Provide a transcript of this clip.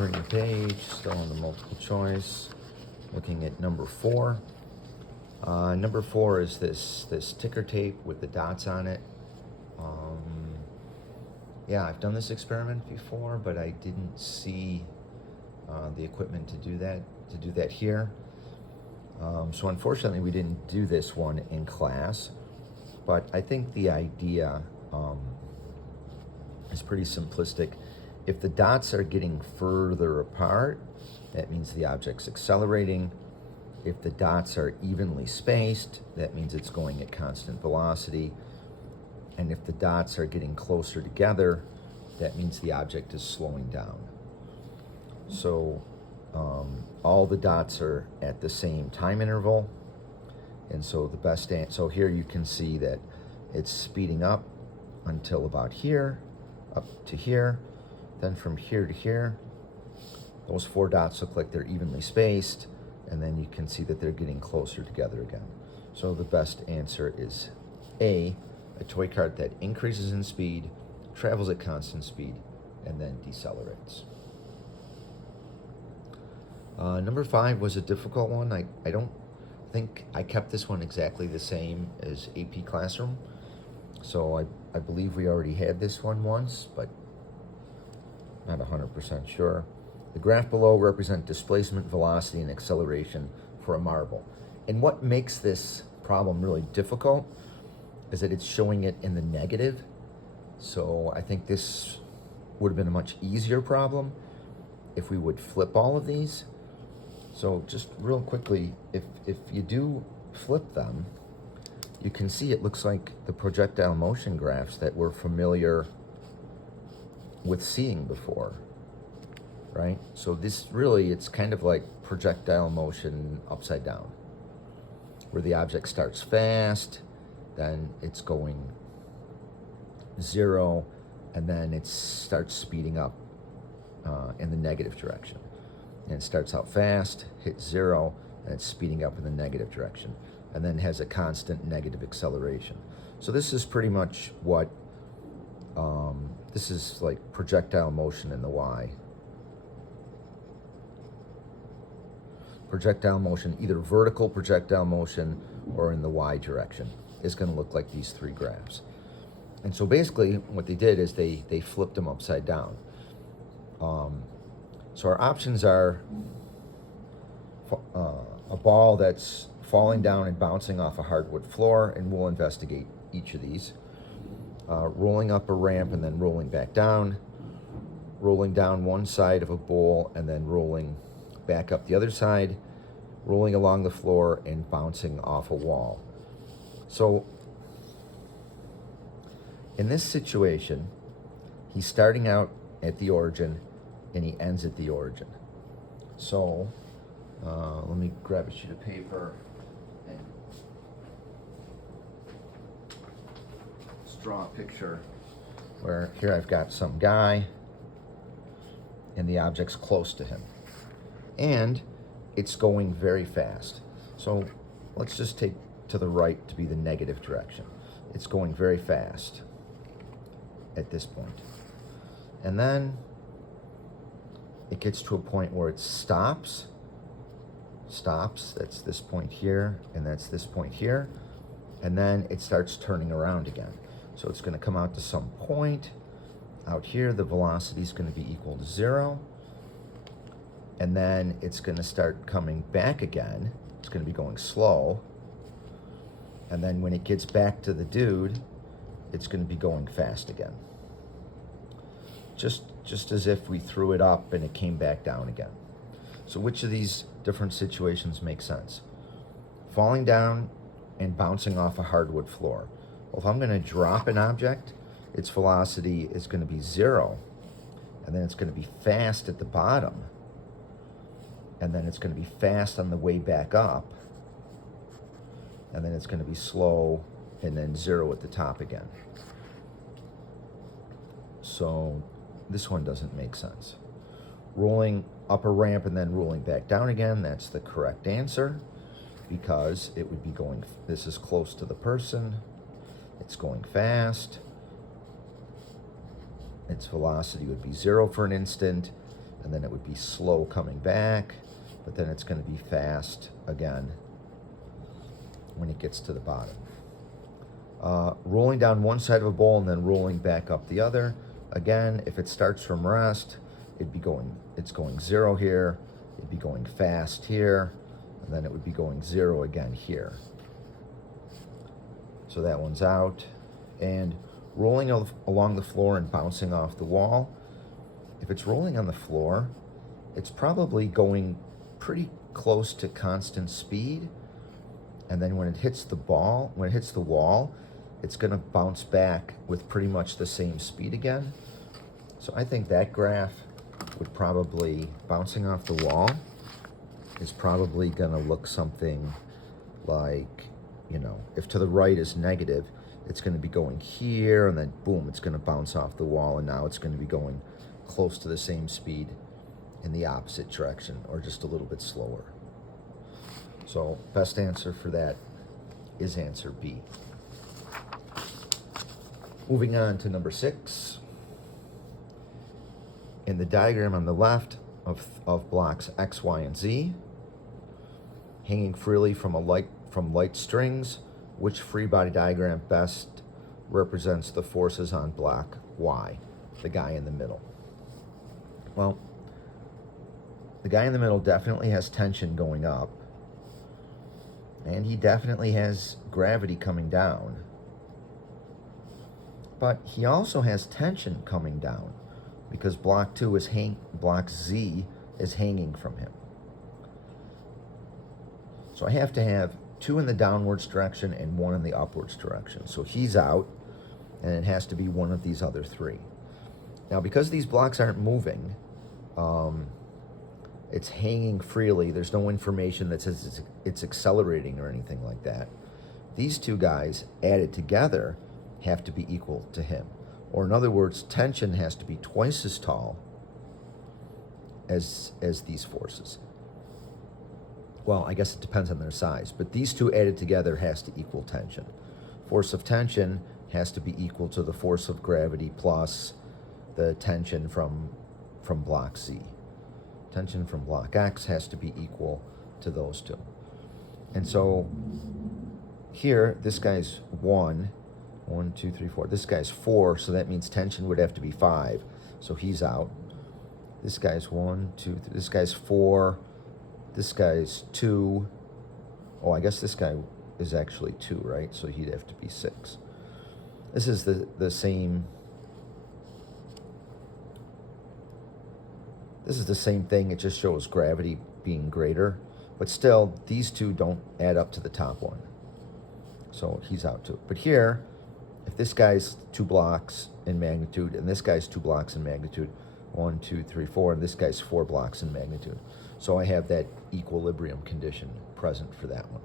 Turning the page, still on the multiple choice. Looking at number 4. Number 4 is this ticker tape with the dots on it. Yeah, I've done this experiment before, but I didn't see the equipment to do that here. So unfortunately, we didn't do this one in class, but I think the idea is pretty simplistic. If the dots are getting further apart, that means the object's accelerating. If the dots are evenly spaced, that means it's going at constant velocity. And if the dots are getting closer together, that means the object is slowing down. So all the dots are at the same time interval. And so the best so here you can see that it's speeding up until about here, up to here, then from here to here. Those 4 dots look like they're evenly spaced, and then you can see that they're getting closer together again. So the best answer is A, a toy cart that increases in speed, travels at constant speed, and then decelerates. Number 5 was a difficult one. I don't think I kept this one exactly the same as AP Classroom. So I believe we already had this one once, but not 100% sure. The graph below represents displacement, velocity, and acceleration for a marble. And what makes this problem really difficult is that it's showing it in the negative. So I think this would have been a much easier problem if we would flip all of these. So just real quickly, if you do flip them, you can see it looks like the projectile motion graphs that we're familiar with seeing before, right? So this really, it's kind of like projectile motion upside down, where the object starts fast, then it's going 0, and then it starts speeding up in the negative direction. And it starts out fast, hits 0, and it's speeding up in the negative direction, and then has a constant negative acceleration. So this is pretty much what, this is like projectile motion in the Y. Projectile motion, either vertical projectile motion or in the Y direction, is going to look like these 3 graphs. And so basically what they did is they flipped them upside down. So our options are a ball that's falling down and bouncing off a hardwood floor, and we'll investigate each of these. Rolling up a ramp and then rolling back down, rolling down one side of a bowl and then rolling back up the other side, rolling along the floor and bouncing off a wall. So in this situation, he's starting out at the origin and he ends at the origin. So let me grab a sheet of paper and draw a picture where here I've got some guy and the object's close to him. And it's going very fast. So let's just take to the right to be the negative direction. It's going very fast at this point. And then it gets to a point where it stops, that's this point here, and that's this point here, and then it starts turning around again. So it's going to come out to some point out here. The velocity is going to be equal to 0, and then it's going to start coming back again. It's going to be going slow, and then when it gets back to the dude, it's going to be going fast again. Just as if we threw it up and it came back down again. So which of these different situations make sense? Falling down and bouncing off a hardwood floor. Well, if I'm going to drop an object, its velocity is going to be 0, and then it's going to be fast at the bottom, and then it's going to be fast on the way back up, and then it's going to be slow and then 0 at the top again. So this one doesn't make sense. Rolling up a ramp and then rolling back down again, that's the correct answer, because it would be going, this is close to the person, it's going fast, its velocity would be 0 for an instant, and then it would be slow coming back, but then it's going to be fast again when it gets to the bottom. Rolling down one side of a bowl and then rolling back up the other. Again, if it starts from rest, it's going 0 here, it'd be going fast here, and then it would be going 0 again here. So that one's out. And rolling along the floor and bouncing off the wall. If it's rolling on the floor, it's probably going pretty close to constant speed. And then when it hits the wall, it's going to bounce back with pretty much the same speed again. So I think that graph would probably, bouncing off the wall, is probably going to look something like, you know, if to the right is negative, it's going to be going here, and then boom, it's going to bounce off the wall, and now it's going to be going close to the same speed in the opposite direction, or just a little bit slower. So best answer for that is answer B. Moving on to number 6. In the diagram on the left of blocks X, Y, and Z, hanging freely from light strings, which free body diagram best represents the forces on block Y, the guy in the middle? Well, the guy in the middle definitely has tension going up, and he definitely has gravity coming down. But he also has tension coming down because block Z is hanging from him. So I have to have 2 in the downwards direction and 1 in the upwards direction. So he's out, and it has to be one of these other 3. Now, because these blocks aren't moving, it's hanging freely. There's no information that says it's accelerating or anything like that. These 2 guys added together have to be equal to him. Or in other words, tension has to be twice as tall as these forces. Well, I guess it depends on their size, but these 2 added together has to equal tension. Force of tension has to be equal to the force of gravity plus the tension from block Z. Tension from block X has to be equal to those 2. And so here, this guy's 1, 2, 3, 4. This guy's 4, so that means tension would have to be 5. So he's out. This guy's 1, 2, 3. This guy's 4. This guy's 2. Oh, I guess this guy is actually 2, right? So he'd have to be 6. This is the same. This is the same thing. It just shows gravity being greater. But still, these 2 don't add up to the top one. So he's out too. But here, if this guy's 2 blocks in magnitude, and this guy's 2 blocks in magnitude, 1, 2, 3, 4, and this guy's 4 blocks in magnitude. So I have that equilibrium condition present for that one.